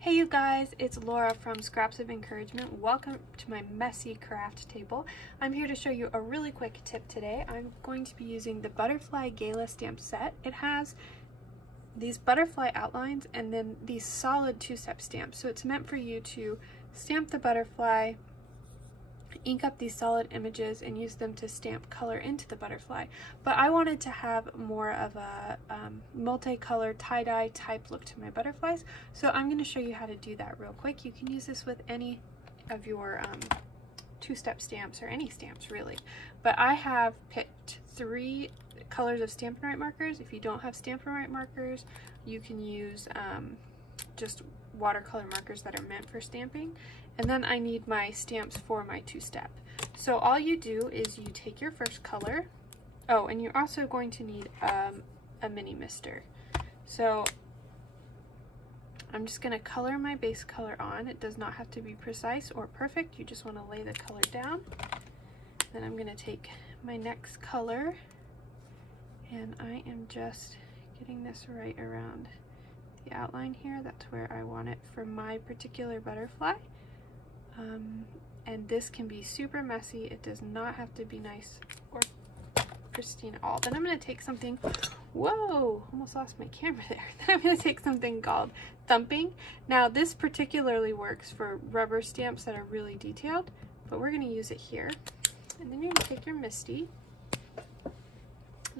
Hey you guys, it's Laura from Scraps of Encouragement. Welcome to my messy craft table. I'm here to show you a really quick tip today. I'm going to be using the Butterfly Gala stamp set. It has these butterfly outlines and then these solid two-step stamps. So it's meant for you to stamp the butterfly, ink up these solid images, and use them to stamp color into the butterfly. But I wanted to have more of a multicolor tie-dye type look to my butterflies, so I'm going to show you how to do that real quick. You can use this with any of your two-step stamps or any stamps really, but I have picked 3 colors of Stampin' Write markers. If you don't have Stampin' Write markers, you can use just watercolor markers that are meant for stamping. And then I need my stamps for my two-step. So all you do is you take your first color. Oh, and you're also going to need a mini mister. So I'm just going to color my base color on. It does not have to be precise or perfect. You just want to lay the color down. Then I'm going to take my next color, and I am just getting this right around the outline here. That's where I want it for my particular butterfly. And this can be super messy. It does not have to be nice or pristine at all. Then I'm going to take something, whoa, almost lost my camera there. Then I'm going to take something called thumping. Now this particularly works for rubber stamps that are really detailed, but we're going to use it here. And then you're going to take your Misty.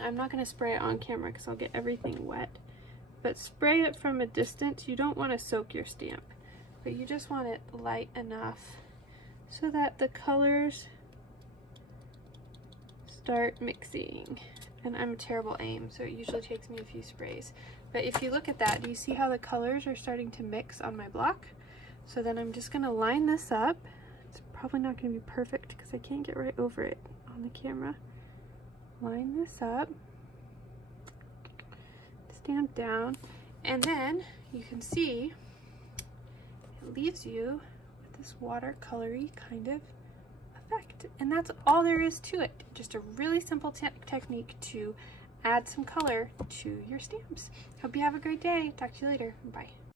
I'm not going to spray it on camera because I'll get everything wet, but spray it from a distance. You don't want to soak your stamp, but you just want it light enough so that the colors start mixing. And I'm a terrible aim, so it usually takes me a few sprays. But if you look at that, do you see how the colors are starting to mix on my block? So then I'm just gonna line this up. It's probably not gonna be perfect because I can't get right over it on the camera. Line this up, stamp down, and then you can see it leaves you with this watercolory kind of effect. And that's all there is to it. Just a really simple technique to add some color to your stamps. Hope you have a great day. Talk to you later. Bye.